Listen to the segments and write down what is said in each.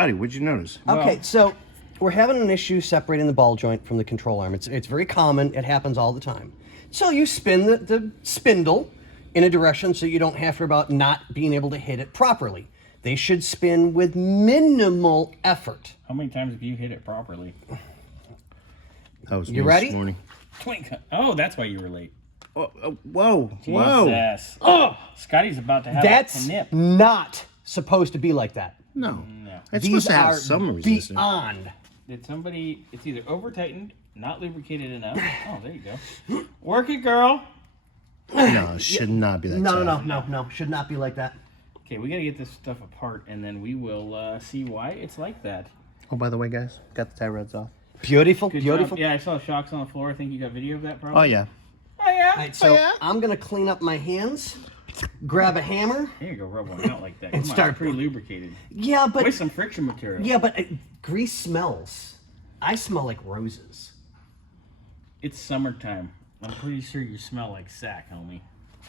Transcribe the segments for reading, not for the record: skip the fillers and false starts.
Scotty, what'd you notice? Okay, so we're having an issue separating the ball joint from the control arm. It's very common. It happens all the time. So you spin the spindle in a direction so you don't have to worry about not being able to hit it properly. They should spin with minimal effort. How many times have you hit it properly? That was You me ready? This morning. 20. Oh, that's why you were late. Whoa. Jesus. Oh, Scotty's about to have That's a nip. not supposed to be like that. No. No. It's These supposed to have are some resistance. beyond. Did somebody? It's either over tightened, not lubricated enough. Oh, there you go. Work it, girl. No, it should not be that No. Should not be like that. Okay, we gotta get this stuff apart, and then we will see why it's like that. Oh, by the way, guys, got the tie rods off. Beautiful, Good beautiful. job. Yeah, I saw shocks on the floor. I think you got video of that, probably. Oh, yeah. Oh yeah. All right, so I'm gonna clean up my hands, grab a hammer. Here you go, rub one out like that. Come on, start- it's pretty lubricated. Yeah, but With some friction material. grease smells. I smell like roses. It's summertime. I'm pretty sure you smell like sack, homie.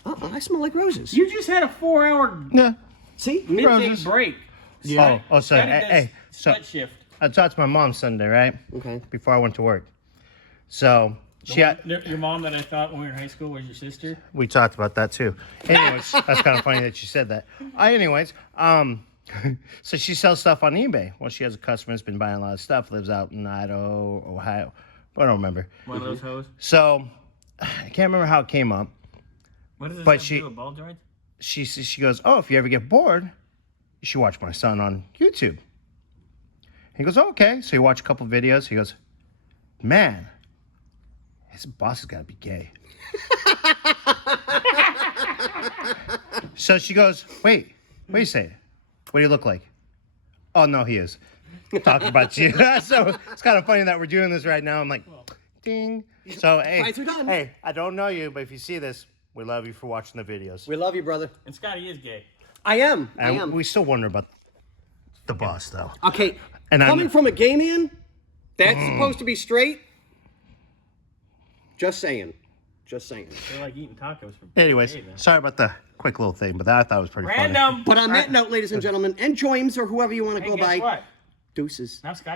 I smell like roses. You just had a 4-hour Yeah. See? midday Roses. break. Yeah. Oh, so, Scotty does hey, so split shift. I talked to my mom Sunday, right? Okay. Before I went to work. So, Your mom that I thought when we were in high school was your sister? we talked about that too. Anyways, that's kind of funny that you said that. So she sells stuff on eBay. Well, she has a customer that's been buying a lot of stuff, lives out in Idaho, Ohio. I don't remember. One of those hoes? So, I can't remember how it came up. What does this But have to she- do with ball joints? She goes, oh, if you ever get bored, you should watch my son on YouTube. He goes, oh, okay. So he watched a couple videos. He goes, man, his boss has got to be gay. So she goes, wait a second. What do you look like? Oh, no, he is. Talking about you. So it's kind of funny that we're doing this right now. I'm like, ding. So, hey, Fights are done. hey, I don't know you, but if you see this, we love you for watching the videos. We love you, brother. And Scotty is gay. I am. And we still wonder about the boss, though. Okay. And Coming from a gay man, that's supposed to be straight. Just saying. They're like eating tacos for Anyways, gay, then. sorry about the quick little thing, but I thought it was pretty funny. Random. But on that note, ladies and gentlemen, and Joims or whoever you want to Hey, go guess by, what? deuces. Now Scotty